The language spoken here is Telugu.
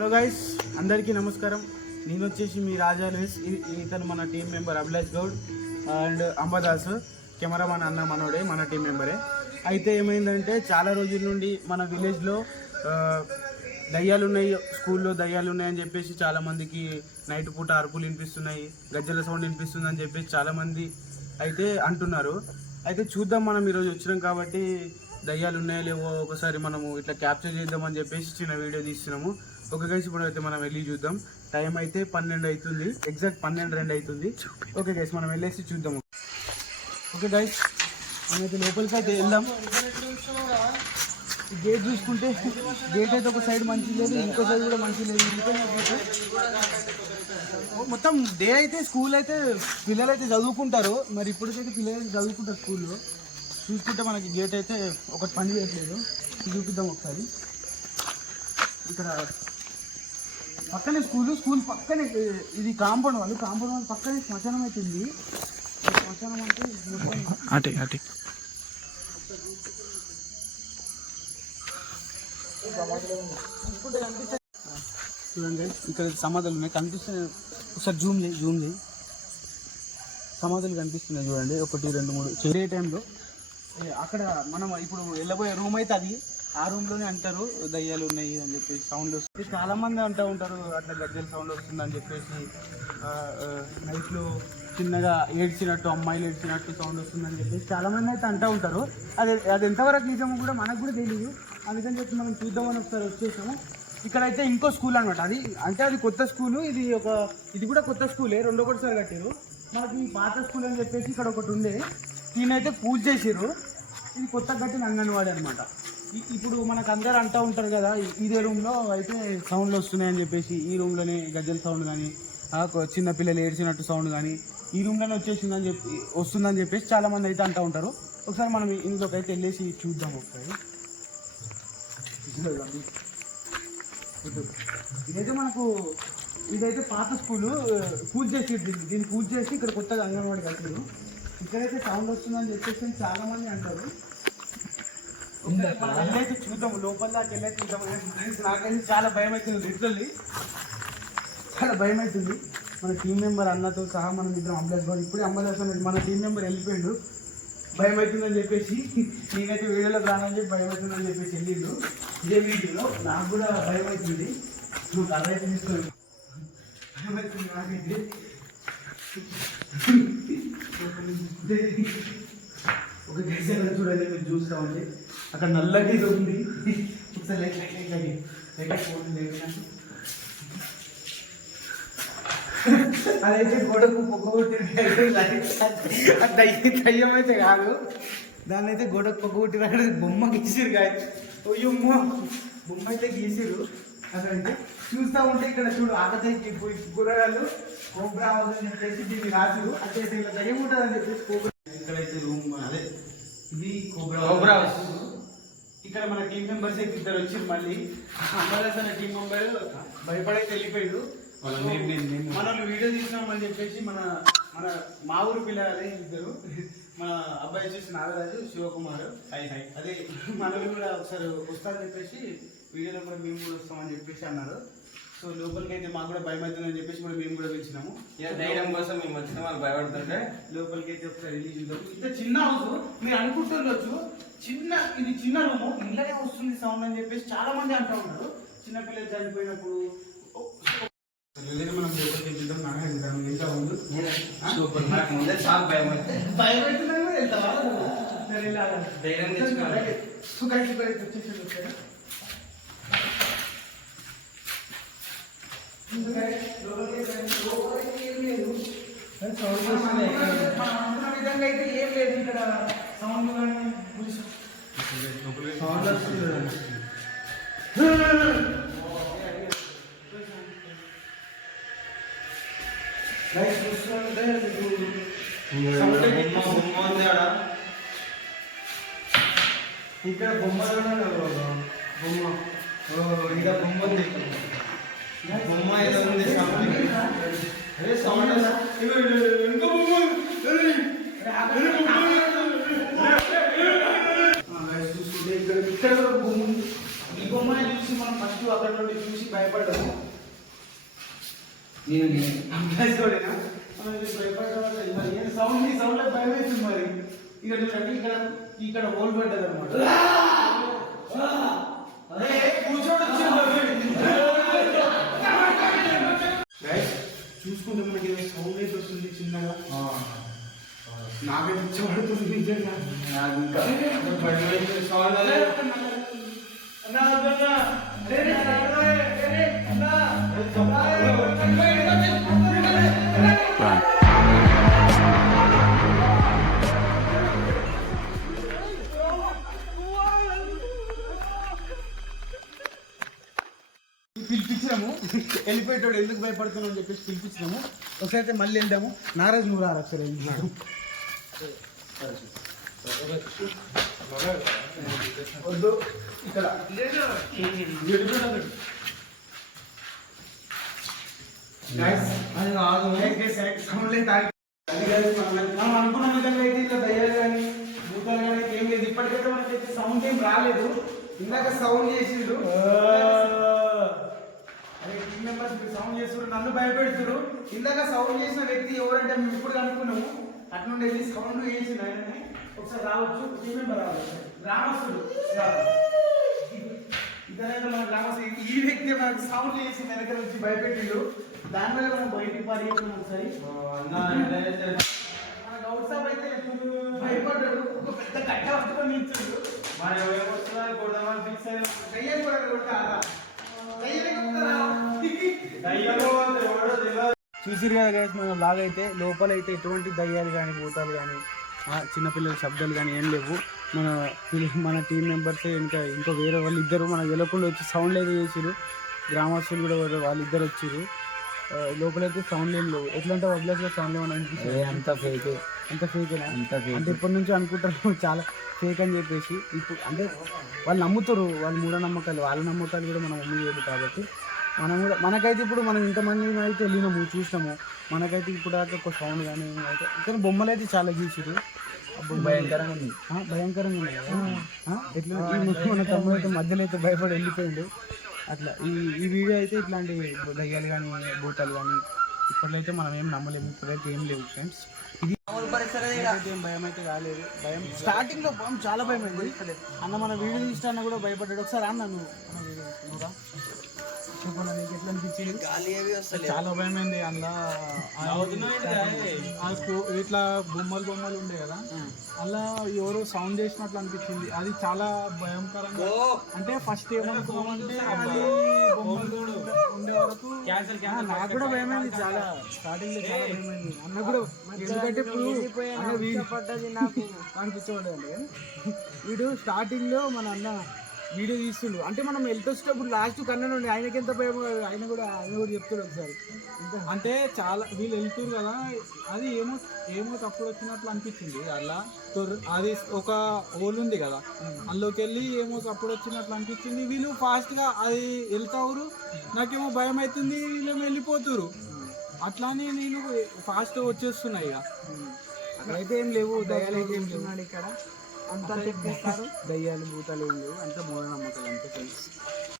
హలో గైస్, అందరికీ నమస్కారం. నేను వచ్చేసి మీ రాజానేష్. ఇతను మన team member Abhilash Goud and Ambadas, cameraman అన్న మనోడే, మన టీం మెంబరే. అయితే ఏమైందంటే చాలా రోజుల నుండి మన విలేజ్లో దయ్యాలు ఉన్నాయి, స్కూల్లో దయ్యాలు ఉన్నాయని చెప్పేసి చాలామందికి నైట్ పూట అరుపులు వినిపిస్తున్నాయి, గజ్జల సౌండ్ వినిపిస్తుంది అని చెప్పేసి చాలామంది అయితే అంటున్నారు. అయితే చూద్దాం, మనం ఈరోజు వచ్చినాం కాబట్టి దయ్యాలు ఉన్నాయో లేవో ఒకసారి మనము ఇట్లా క్యాప్చర్ చేద్దామని చెప్పేసి చిన్న వీడియో తీస్తున్నాము. ఓకే గైస్, ఇప్పుడు అయితే మనం వెళ్ళి చూద్దాం. టైం అయితే 12 అవుతుంది, ఎగ్జాక్ట్ 12:02 అవుతుంది. ఓకే గైస్, మనం వెళ్ళేసి చూద్దాము. ఓకే గైస్, మనమైతే లోపలికి అయితే వెళ్దాం. గేట్ చూసుకుంటే గేట్ అయితే ఒక సైడ్ మంచి లేదు, ఇంకో సైడ్ కూడా మంచి లేదు. మొత్తం డే అయితే స్కూల్ అయితే పిల్లలు అయితే చదువుకుంటారు. మరి ఇప్పటికైతే పిల్లలు అయితే చదువుకుంటారు స్కూల్లో. చూసుకుంటే మనకి గేట్ అయితే ఒకటి పని చేయట్లేదు. చూపిద్దాం ఒకసారి. ఇక్కడ పక్కనే స్కూల్ పక్కనే ఇది కాంపౌండ్ వాళ్ళు పక్కనే శ్మశానం అయితే ఉంది. శ్మశానం అంటే అటే చూడండి, ఇక్కడ సమాధులు ఉన్నాయి, కనిపిస్తున్నాయి. ఒకసారి జూమ్ చేయి. సమాధులు కనిపిస్తున్నాయి చూడండి, 1, 2, 3. చెరే టైంలో అక్కడ మనం ఇప్పుడు వెళ్ళబోయే రూమ్ అయితే అది. ఆ రూమ్లోనే అంటారు దయ్యాలు ఉన్నాయి అని చెప్పేసి సౌండ్ వస్తుంది. చాలామంది అంటూ ఉంటారు అట్లా గజ్జల సౌండ్ వస్తుంది అని చెప్పేసి. నైట్లో చిన్నగా ఏడ్చినట్టు, అమ్మాయిలు ఏడ్చినట్టు సౌండ్ వస్తుందని చెప్పేసి చాలామంది అయితే అంటూ ఉంటారు. అది ఎంతవరకు నిజమో కూడా మనకు కూడా తెలియదు. అందుకని చెప్పి మనం చూద్దామని ఒకసారి వచ్చేసాము. ఇక్కడైతే ఇంకో స్కూల్ అనమాట. అది కొత్త స్కూలు. ఇది కూడా కొత్త స్కూలే, ఒకటిసారి కట్టారు. మనకి పాత స్కూల్ అని చెప్పేసి ఇక్కడ ఒకటి ఉండే, దీనైతే పూజ చేసారు. ఇది కొత్త కట్టిన అంగన్వాడీ అనమాట. ఇప్పుడు మనకు అందరు అంటూ ఉంటారు కదా, ఇదే రూమ్లో అయితే సౌండ్లు వస్తున్నాయని చెప్పేసి. ఈ రూమ్లోనే గజ్జల సౌండ్ కానీ, చిన్నపిల్లలు ఏడ్చినట్టు సౌండ్ కానీ ఈ రూమ్లోనే వస్తుందని చెప్పేసి చాలామంది అయితే అంటూ ఉంటారు. ఒకసారి మనం ఇందులోకి అయితే వెళ్ళేసి చూద్దాం ఒకసారి. ఇదైతే పాత స్కూలు. పూజ చేసి దీన్ని పూజ చేసి ఇక్కడ కొత్తగా అంగన్వాడీ కట్టారు. ఇక్కడైతే సౌండ్ వస్తుందని చెప్పేసి చాలామంది అంటారు. వెళ్ళైతే చూద్దాం, లోపల దాకా వెళ్ళైతే చూద్దాం. నాకైతే చాలా భయం అవుతుంది, లిటరల్లీ చాలా భయం అవుతుంది. మన టీం మెంబర్ అన్నతో సహా మనం ఇద్దరం అంబులెన్స్ కూడా ఇప్పుడే అంబులెన్స్ మన టీం మెంబర్ వెళ్ళిపోయాడు. భయం అవుతుందని చెప్పేసి, నేనైతే వీడియోలో రానని చెప్పి భయం అవుతుందని చెప్పేసి వెళ్ళిండు. ఇదే వీడియోలో నాకు కూడా భయం అవుతుంది. నువ్వు కథ తీసుకోవాలి, భయం అవుతుంది నాకైతే. ఒక గజల చూడండి, మీరు చూస్తూ ఉంటే అక్కడ నల్లగా ఇది ఉంది. ఒకసారి అదైతే గోడకు పొగ్గొట్టి దయ్యం అయితే కాదు, దాన్ని అయితే గోడకు పొగ్గొట్టిన బొమ్మ గీసిరు కాదు. అయ్యమ్మో, బొమ్మ అయితే గీసిరు. అసలు చూస్తూ ఉంటే ఇక్కడ చూడు, ఆకతాయి కూరగాయలు కోబ్రా హౌస్ అని చెప్పేసి దీన్ని రాజు అంటే ఇలా దయ్యం ఉంటుంది అని చెప్పేసి కోబ్రా. ఇక్కడైతే రూమ్ అదే ఇది కోబ్రా హౌస్. ఇక్కడ మన టీం మెంబర్స్ అయితే ఇద్దరు వచ్చి మళ్ళీ అంబదాస్ అనే టీం మెంబర్ భయపడైతే వెళ్ళిపోయాడు. మనం వీడియో తీసినామని చెప్పేసి మా ఊరు పిల్లలే ఇద్దరు. మన అబ్బాయి వచ్చేసి నాగరాజు, శివకుమార్. అదే మనల్ని కూడా ఒకసారి వస్తామని చెప్పేసి వీడియోలో కూడా మేము కూడా వస్తామని చెప్పేసి అన్నారు. సో లోపలికి అయితే మాకు కూడా భయం అవుతుందని చెప్పేసి కూడా మేము కూడా పిలిచినాము. ధైర్యం కోసం మేము వచ్చిన వాళ్ళు భయపడుతుంటే లోపలికి అయితే ఒకసారి వెళ్ళి చూద్దాం. ఇంత చిన్న హౌస్, మీరు అనుకుంటుండొచ్చు ఇది చిన్న రూము, ఇంట్లోనే వస్తుంది సౌండ్ అని చెప్పేసి చాలా మంది అంటూ ఉన్నారు. చిన్నపిల్లలు చనిపోయినప్పుడు మనం లోపలికి వెళ్తాం. నాకు ఎంత ఉంది సూపర్. నాకు ముందే చాలా భయం భయం అవుతుందని వెళ్తావా? ధైర్యం తెచ్చుకోవాలి. వచ్చేసి విధంగా అయితే ఏం లేదు ఇక్కడ. సౌండ్ కానీ సౌండ్ వస్తుంది. ఇక్కడ బొమ్మ ఇంకా బొమ్మ ఉంది. బొమ్మ ఏదో ఉంది, అదే సౌండ్. ఇంకా బొమ్మ ఇక్కడ బొమ్మ. ఈ బొమ్మని చూసి మనం ఫస్ట్ అక్కడ నుండి చూసి భయపడ్డాం. సౌండ్ భయం అవుతుంది మరి. ఇక చూడండి ఇక్కడ ఇక్కడ హోల్ పడ్డది అనమాట. చూసుకుంటే మనకి సౌండ్ అయితే వస్తుంది చిన్నగా. నాకైతే చూడుతుంది నిజంగా. పిలిపించాము, వెళ్ళిపోయేటోడు ఎందుకు భయపడుతున్నావు అని చెప్పేసి పిలిపించినాము. ఒకసారి అయితే మళ్ళీ వెళ్దాము. నారాజు నువ్వు రారు ఒకసారి వద్దు ఇక్కడ మనం అనుకున్న విధంగా అయితే ఇట్లా దయ్యాలు కానీ భూతాలు కానీ ఏం లేదు. ఇప్పటికైతే మనకైతే సౌండ్ ఏం రాలేదు. ఇందాక సౌండ్ చేసిండు, అదే టీమ్ మెంబర్స్ సౌండ్ చేస్తున్నారు, నన్ను భయపెడుతున్నారు. ఇందాక సౌండ్ చేసిన వ్యక్తి ఎవరంటే మేము ఇప్పుడు అనుకున్నాము. అట్నుండి వెళ్ళి సౌండ్ చేసిన ఆయనని ఒకసారి రావచ్చు. టీమ్ మెంబర్ రావచ్చు, గ్రామస్తుడు ఇతనైతే మన గ్రామస్తుడు. ఈ వ్యక్తి మనకు సౌండ్ చేసి వెనక నుంచి భయపెట్టిండు. దానివల్ల మనం బయటికి పరిగెత్తున్నాం. ఒకసారి మన గౌరవ అయితే భయపడ్డాడు. ఒక పెద్ద కట్ట పట్టుకొని నిల్చుండు. మరి ఎవరు వస్తున్నారు కొడదామని ఫిక్స్ అయినా దయ్యాలు కూడా కొట్టారా? చూసిరు కదా గైస్, మన లాగ్ అయితే లోపల అయితే ఎటువంటి దయ్యాలు కానీ భూతాలు కానీ చిన్నపిల్లల శబ్దాలు కానీ ఏం లేవు. మన టీం మెంబర్స్ ఇంకా వేరే వాళ్ళు ఇద్దరు మనకు వెళ్ళకుండా వచ్చి సౌండ్ అయితే చేసిరు. గ్రామస్తులు కూడా వాళ్ళిద్దరు వచ్చిరు. లోపలైతే సౌండ్ ఏం లేవు. ఎట్లా అంటే వదిలేసిన సౌండ్ ఏమన్నా అనిపిస్తుంది. అంత ఫేకేనా? అంటే ఇప్పటి నుంచి అనుకుంటారు చాలా ఫేక్ అని చెప్పేసి. ఇప్పుడు అంటే వాళ్ళు నమ్ముతారు, వాళ్ళ మూఢనమ్మకాలు, వాళ్ళ నమ్మకాలు కూడా మనం లేదు కాబట్టి మనం కూడా మనకైతే ఇప్పుడు మనం ఇంతమంది అయితే వెళ్ళినాము, చూసినాము. మనకైతే ఇప్పుడు దాకా ఒక సౌండ్ కానీ అయితే కానీ బొమ్మలు అయితే చాలా గీసిరు. భయంకరంగా ఉంది, భయంకరంగా ఉంది కదా. ఎట్లా మన తమ్ముడు అయితే మధ్యలో అయితే భయపడి వెళ్ళిపోయిండు. అట్లా ఈ వీడియో అయితే ఇట్లాంటి దయ్యాలు కానీ భూతాలు కానీ ఇప్పట్లో అయితే మనం ఏం నమ్మలేము. ఇప్పుడైతే ఏం లేవు ఫ్రెండ్స్. ఇది ఏం భయం అయితే కాలేదు. భయం స్టార్టింగ్ లో చాలా భయం అయింది అన్న. మన వీడియో తీసినా కూడా భయపడ్డాడు. ఒకసారి అన్న నువ్వు చెప్పన్నా నీకు ఎట్లా అనిపించింది? చాలా భయమైంది. అందులో ఇట్లా బొమ్మలు ఉండే కదా, అలా ఎవరో సౌండ్ చేసినట్లు అనిపించింది. అది చాలా భయంకరంగా. అంటే ఫస్ట్ ఏమనుకున్నామంటే అది బొమ్మలు ఉండే వరకు నాకు కూడా భయమైంది. చాలా స్టార్టింగ్ లో చాలా భయమైంది అన్న కూడా. ఎందుకంటే పడ్డది నాకు అనిపించబడ్డది. వీడు స్టార్టింగ్ లో మన అన్న వీడియో తీస్తుండు. అంటే మనం వెళ్తొచ్చేటప్పుడు లాస్ట్ కన్నా ఆయనకి ఎంత భయం, ఆయన కూడా చెప్తాడు ఒకసారి. అంటే చాలా వీళ్ళు వెళ్తున్నారు కదా, అది ఏమో తప్పుడు వచ్చినట్లు అనిపించింది. అలా అది ఒక హోల్ ఉంది కదా, అందులోకి వెళ్ళి ఏమో తప్పుడు వచ్చినట్లు అనిపించింది. వీళ్ళు ఫాస్ట్గా అది వెళ్తారు, నాకేమో భయం అవుతుంది, వీళ్ళేమో వెళ్ళిపోతురు. అట్లానే నేను ఫాస్ట్గా వచ్చేస్తున్నాయి. ఇక అక్కడైతే ఏం లేవు, దయాలు అయితే ఏం లేవు ఇక్కడ. అంతా చెప్పేస్తారు, దయ్యాలు భూతాలు ఏం లేవు, అంతా మూఢనమ్మకాలు అంతే తెలుసు.